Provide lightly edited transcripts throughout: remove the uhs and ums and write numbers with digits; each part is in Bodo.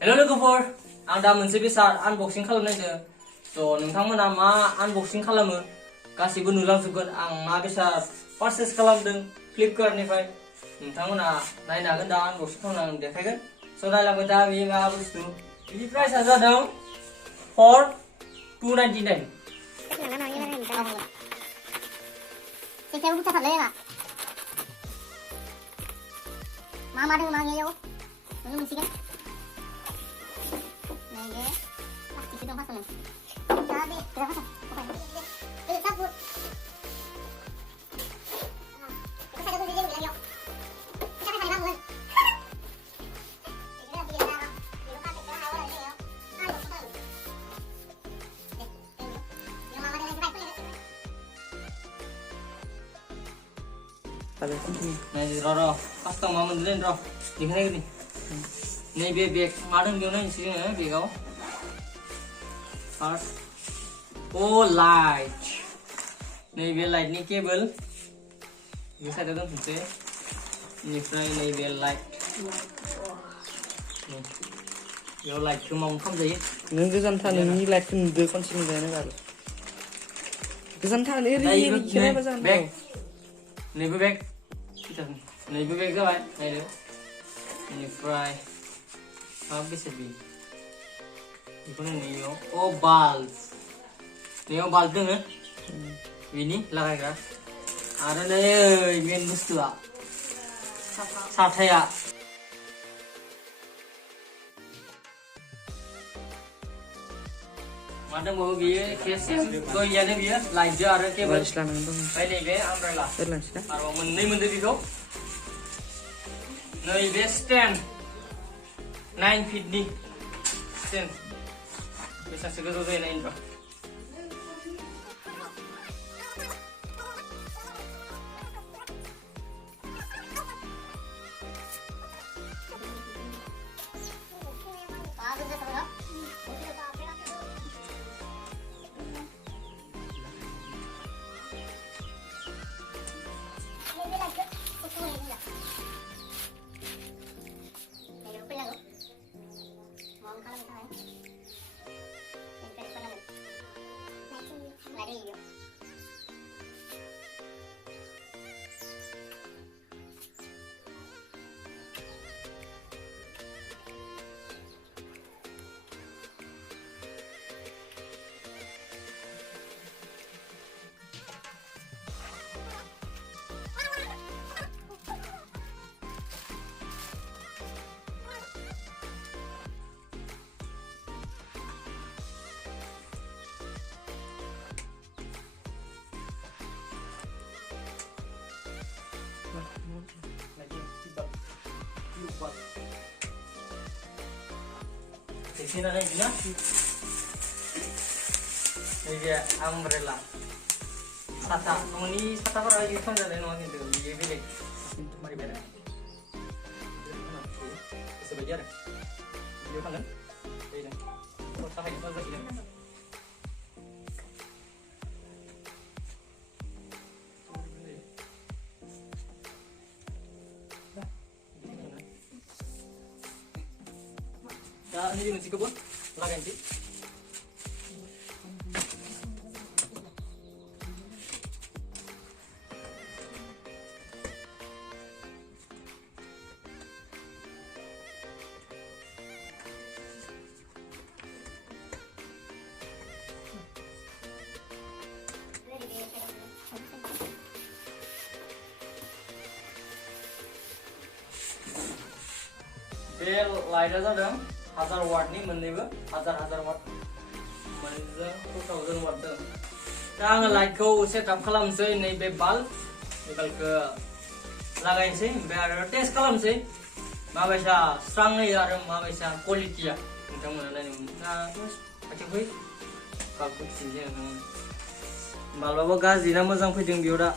Hello लोगोफोर आं दा मोनसे बेसाद आनबक्सिं खालामनायदो स' नोंथांमोना मा आनबक्सिं खालामो गासिबो नुलांजोबगोन आं मा बेसाद पारचेस खालामदों फ्लिपकार्टनिफ्राय नोंथांमोना नायनो हागोन दा आनबक्सिं खालामना आं देखायगोन स' नायलांबाय दा बे मा बुस्थु बिनि प्राइसआ जादों four $2.99 Saya buka thật lên ạ. Má đừng mang nhiều. Nó mình xin. Này ghé. Chỉ cái đồng phát này. Ra đi, ra phát. Cái sắp vụt. Cái sao tôi đi đi lại Cái này phải làm luôn. Này rồi custom mà mình lên rồi đi cái gì này bag mà đừng vô này xí này bag không first light này bag light này cable như sai đó thực tế này frame này bag light vô light cứ mong không gì nâng cái dân thằng này light cần đưa con xin về nó vào cái dân thằng này đi kia bao giờ bag này bag này bag các bạn này được này fry habis habis ini neo bulb dong ya ini lagai kan ada nih main bustu ah satya Madam mau biar case तो याने biar लाइट जो आ रहा है केबल पहले ये umbrella और वो नहीं मंदिर दिखो नहीं ये stand 9 feet nih stand bisa segera tuh ini bro di sini ada ini dia umbrella sata ini sata kalau lagi kan ada yang gitu dia bilik mari beda sebenarnya dia kan ini kalau tak ada apa ini ini masih kebun lagan sih bel light aja dong 1000 watt nih मोननैबो 1000 watt मोननैजों 2000 watt दं दा आङो लाइटखौ सेटआप खालामसै नैबे बाल्बखौ लागायनोसै ओमफ्राय आरो टेस्ट खालामसै माबायसा स्रां होयो आरो माबायसा क्वालिटिया नोंथांमोना नायनो दा खाथियाव फै बाल्बखौ खिन्थानोसै नोंथांमोन बाल्बाबो गाज्रि ना मोजां फैदों बेयाव दा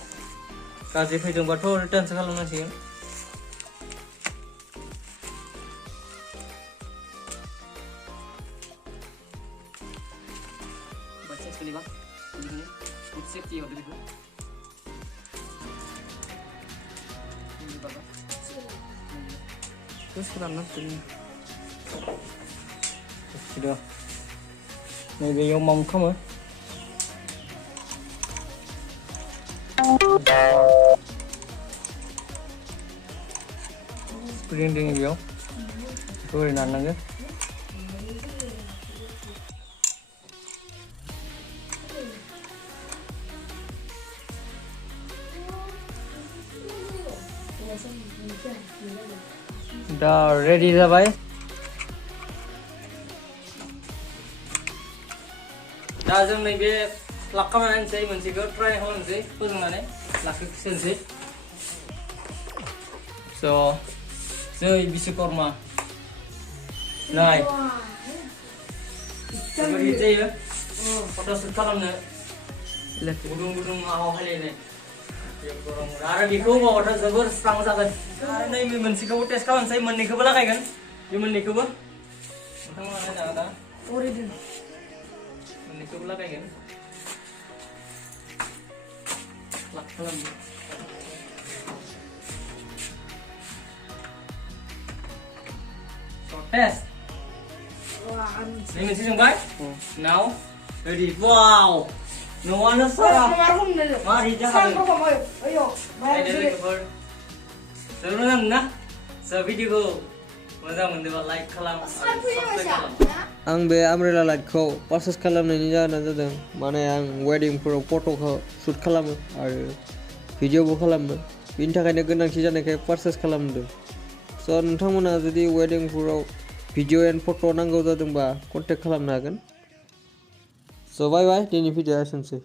गाज्रि फैदोंबाथ' रिटार्नसो खालामनांसिगोन sekali bang, ini food safety ya udah terus kita nanti Gitu. Naibe yang mong kamu. Spring ding biyo. Tuh nanang ya. Udah ready dah bay. Dah जों नैबे लाखामानसै मोनसेखौ ट्राइ खालामनोसै फोजोंनानै लाखिसोनोसै so जय विश्वकर्मा नाय बोरै जायो फट'शुट खालामनो गुदुं आव हालेनाय आरो बेखौ मावबाथ' जोबोर स्रां जागोन आरो नैबे मोनसेखौबो टेस्ट खालामनोसै मोननैखौबो लागायगोन बे मोननैखौबो नोंथांमोना नायना दा मोननैखौबो लागायगोन लाख खालामनो so test ini moनसे जोंबाय now ready wow न'आनो सारा मारै जाखादों नायदो लोगोफोर जोबोर मोजां मोनना so भिडिअखौ मोजां मोनदोंबा लाइक खालाम आरो साबस्क्राइब खालाम आं बे आमब्रेला लाइटखौ पारचेस खालामनायनि जाहोना जादों माने आं वेडिंफोराव फट'खौ शुट खालामो आरो भिडिअबो खालामो बिनि थाखायनो गोनांथि जानायखाय पारचेस खालामदों स' नोंथांमोना जुदि वेडिंफोराव भिडिअ एन्ड फट' नांगौ जादोंबा कन्टेक्ट खालामनो हागोन स' बाय बाय दिनै भिडिअआ एसेनोसै